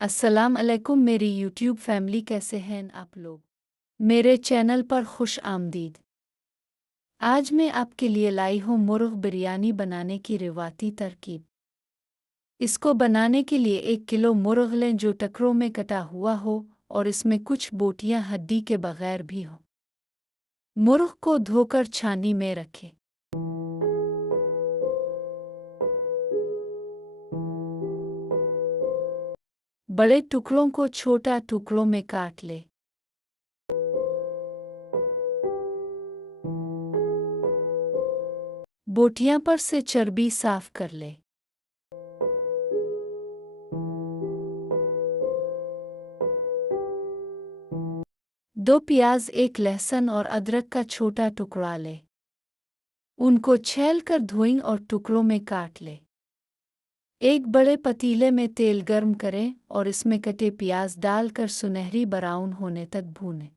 अस्सलाम अलैकुम मेरी यूट्यूब फैमिली, कैसे हैं आप लोग? मेरे चैनल पर खुश आमदीद। आज मैं आपके लिए लाई हूँ मुर्ग बिरयानी बनाने की रिवायती तरकीब। इसको बनाने के लिए 1 किलो मुर्ग लें जो टुकड़ों में कटा हुआ हो और इसमें कुछ बोटियां हड्डी के बगैर भी हो। मुर्ग को धोकर छानी में रखें। बड़े टुकड़ों को छोटा टुकड़ों में काट लें। बोटियां पर से चर्बी साफ कर लें। दो प्याज, एक लहसुन और अदरक का छोटा टुकड़ा लें। उनको छील कर धोएं और टुकड़ों में काट लें। एक बड़े पतीले में तेल गर्म करें और इसमें कटे प्याज डालकर सुनहरी ब्राउन होने तक भूनें।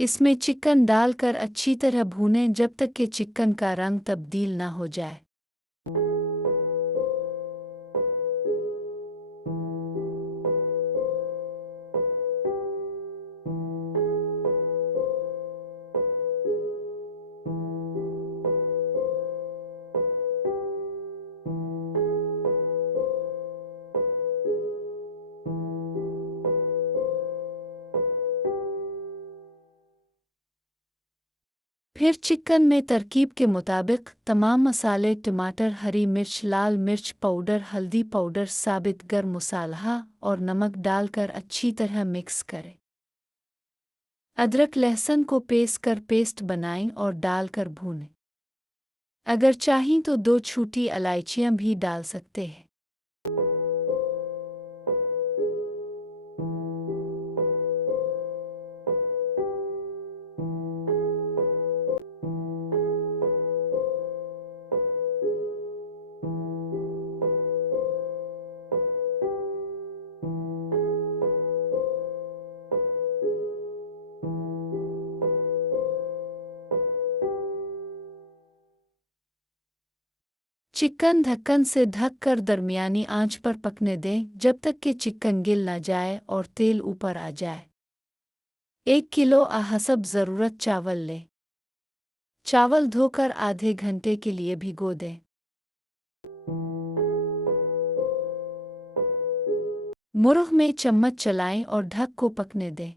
इसमें चिकन डालकर अच्छी तरह भूनें जब तक कि चिकन का रंग तब्दील न हो जाए। फिर चिकन में तरकीब के मुताबिक तमाम मसाले, टमाटर, हरी मिर्च, लाल मिर्च पाउडर, हल्दी पाउडर, साबित गर्म मसाला और नमक डालकर अच्छी तरह मिक्स करें। अदरक लहसुन को पेस्ट बनाएं और डालकर भूनें। अगर चाहें तो 2 छोटी इलायचियां भी डाल सकते हैं। चिकन ढक्कन से ढककर दरमियानी आंच पर पकने दें जब तक कि चिकन गिल न जाए और तेल ऊपर आ जाए। 1 किलो हसब ज़रूरत चावल लें। चावल धोकर आधे घंटे के लिए भिगो दें। मुर्ग में चम्मच चलाएं और ढक को पकने दें।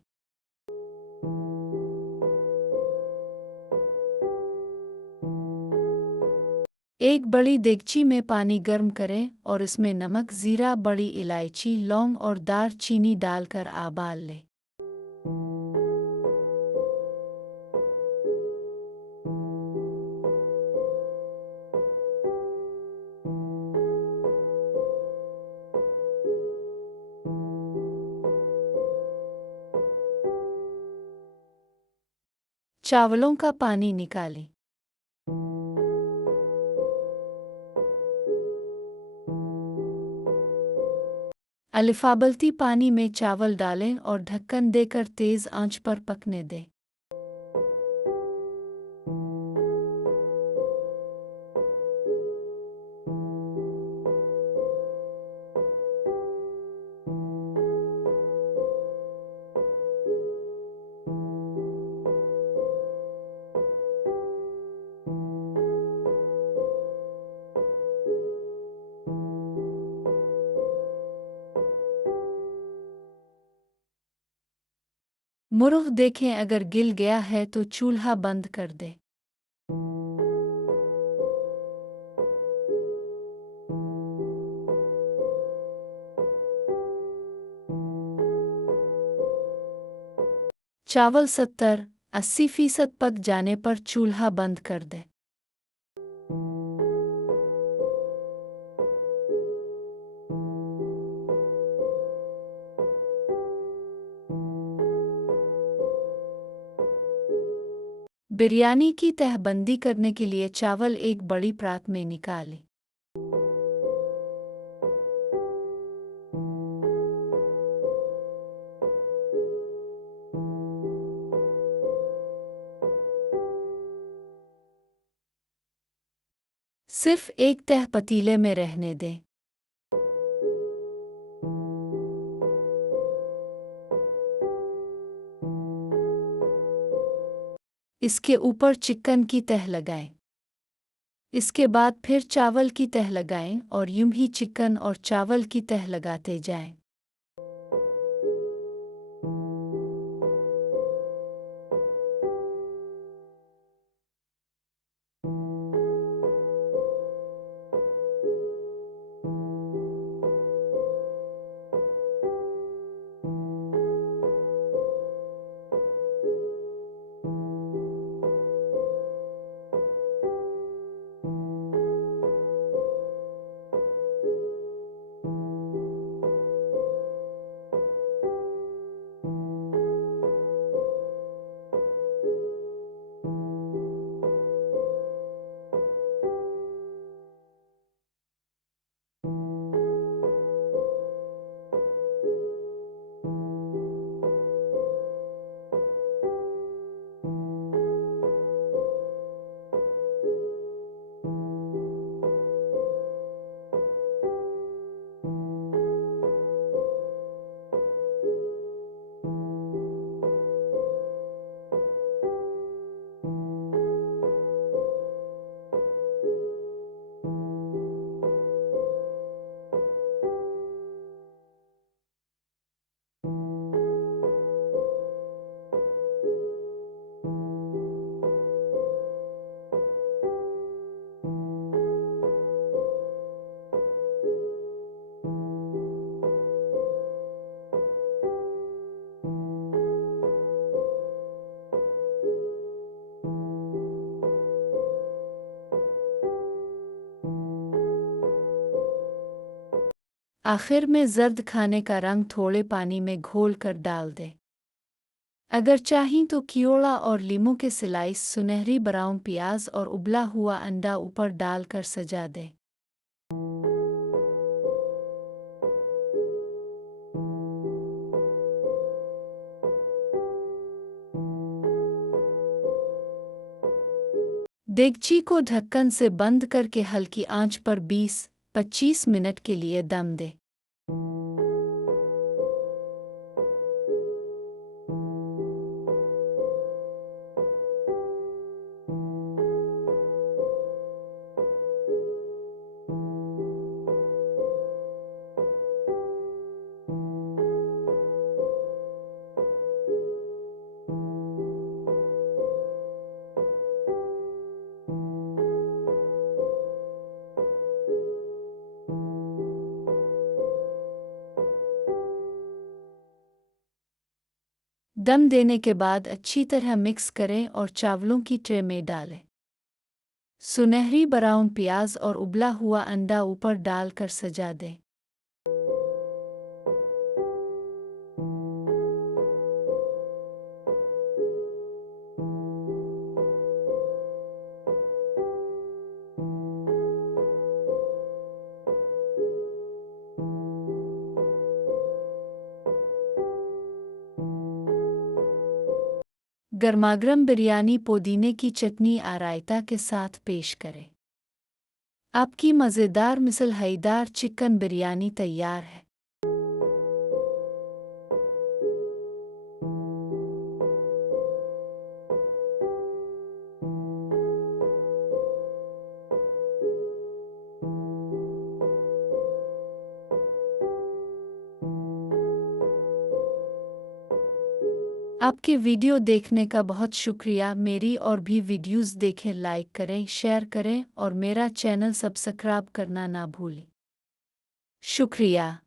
एक बड़ी देगची में पानी गर्म करें और इसमें नमक, जीरा, बड़ी इलायची, लौंग और दार चीनी डालकर उबाल लें। चावलों का पानी निकालें। अलिफाबलती पानी में चावल डालें और ढक्कन देकर तेज़ आंच पर पकने दें। मुर्ग देखें अगर गिल गया है तो चूल्हा बंद कर दें। चावल 70-80% पक जाने पर चूल्हा बंद कर दें। बिरयानी की तहबंदी करने के लिए चावल एक बड़ी परात में निकालें। सिर्फ एक तह पतीले में रहने दें। इसके ऊपर चिकन की तह लगाएं। इसके बाद फिर चावल की तह लगाएं और यूं ही चिकन और चावल की तह लगाते जाएं। आखिर में जर्द खाने का रंग थोड़े पानी में घोल कर डाल दें। अगर चाहें तो कियोड़ा और लीमू के स्लाइस, सुनहरी ब्राउन प्याज और उबला हुआ अंडा ऊपर डालकर सजा दें। देगची को ढक्कन से बंद करके हल्की आंच पर 20-25 मिनट के लिए दम दें। दम देने के बाद अच्छी तरह मिक्स करें और चावलों की ट्रे में डालें। सुनहरी ब्राउन प्याज और उबला हुआ अंडा ऊपर डालकर सजा दें। गर्मागर्म बिरयानी पुदीने की चटनी और रायता के साथ पेश करें। आपकी मज़ेदार मिसल-हाईदार चिकन बिरयानी तैयार है। आपके वीडियो देखने का बहुत शुक्रिया। मेरी और भी वीडियोज़ देखें, लाइक करें, शेयर करें और मेरा चैनल सब्सक्राइब करना ना भूलें। शुक्रिया।